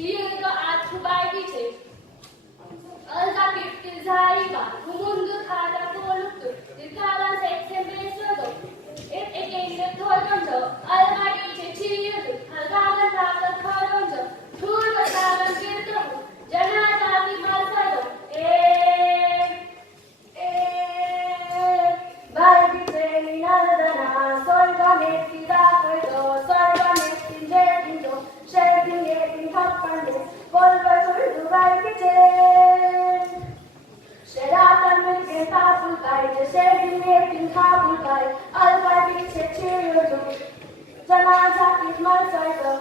Chilga athubaitice. Alza zaiba, mumundu khada poluktu, dirkala sexembesodo. It again the thoronjo, almatice chilga, halgaga thaka thoronjo, thurga sagan kirtamu, jana jati malsado. Barbice naldana, solga meti dakardo, solga meti jetindo, shedding getting kappandu, volva suldu barbice. Sheratan milke tabul kai, shedding getting tabul kai, al barbice chiriodu, jana jati malsado,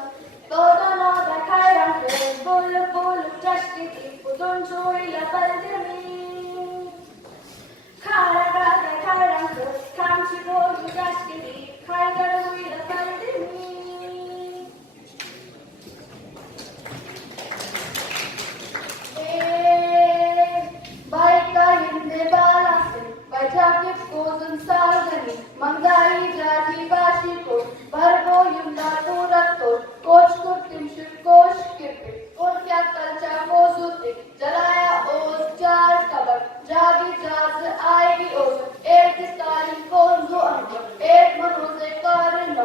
todo no da kairamte, bulu bulu jashtiki, pudun chui la baldemi. Karaga karangu, kamchi boju gashkiri, kaigaru ila kaldimi. Baika hinde balase, bajakip kozun sargani, mangai jati bashiko, barbo yumda turakto, koch kurtim shir kosh kirti, और क्या कल्चा कोजुते, जलाया ओस चार cover, जागी जाज आएगी ओस, एक तारीख कोंजो अंबर, एक मनुष्य कारण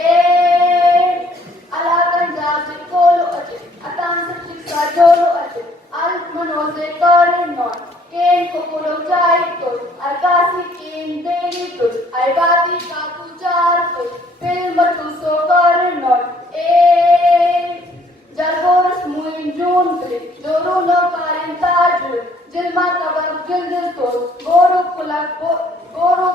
एक अलाकन जाज कोलो अचे, अतान शिक्षा जोलो अचे, अल मनुष्य कारण केन कोलो जाई तो, अरकासी केन देगी तो, अरबाती काकू चार तो, फिल्म तुसो कारण Jalborus muin juntre, joruno parentajul, jilma kabar jildil tor, boru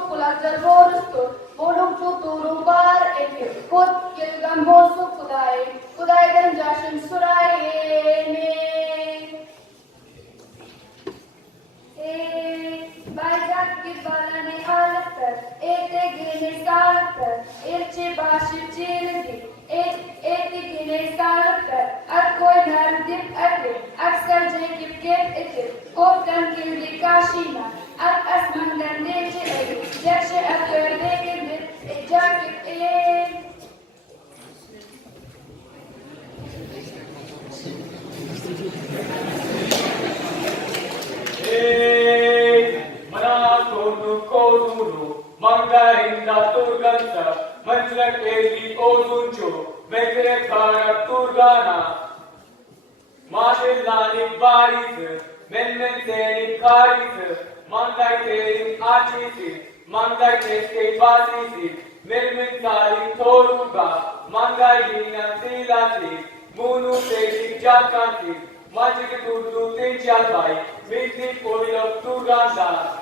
kulak jalborus tor, bolum futuru bar eke, kut kilgan bosu kudai dan jashin surayene. Bayrak balane alaktar, ete gene salaktar, irche bashi chilgi, ete gene salaktar, at koi nar dip ate, aksar jekip kep ete, koptan kildi kashina, at asman dan deche ete, jakshe atar dekir dit, jakip Mangahinda turgansa, manjrakeli ozuncho, vekre khara turgana. Mashillani baris, men seni kharis, mangai teri achisi, mangai teske basisi, men sali thoruga, mangai dina silasi, munu teri jakansi, majik turdu tin chalbai, miti poil of turganda.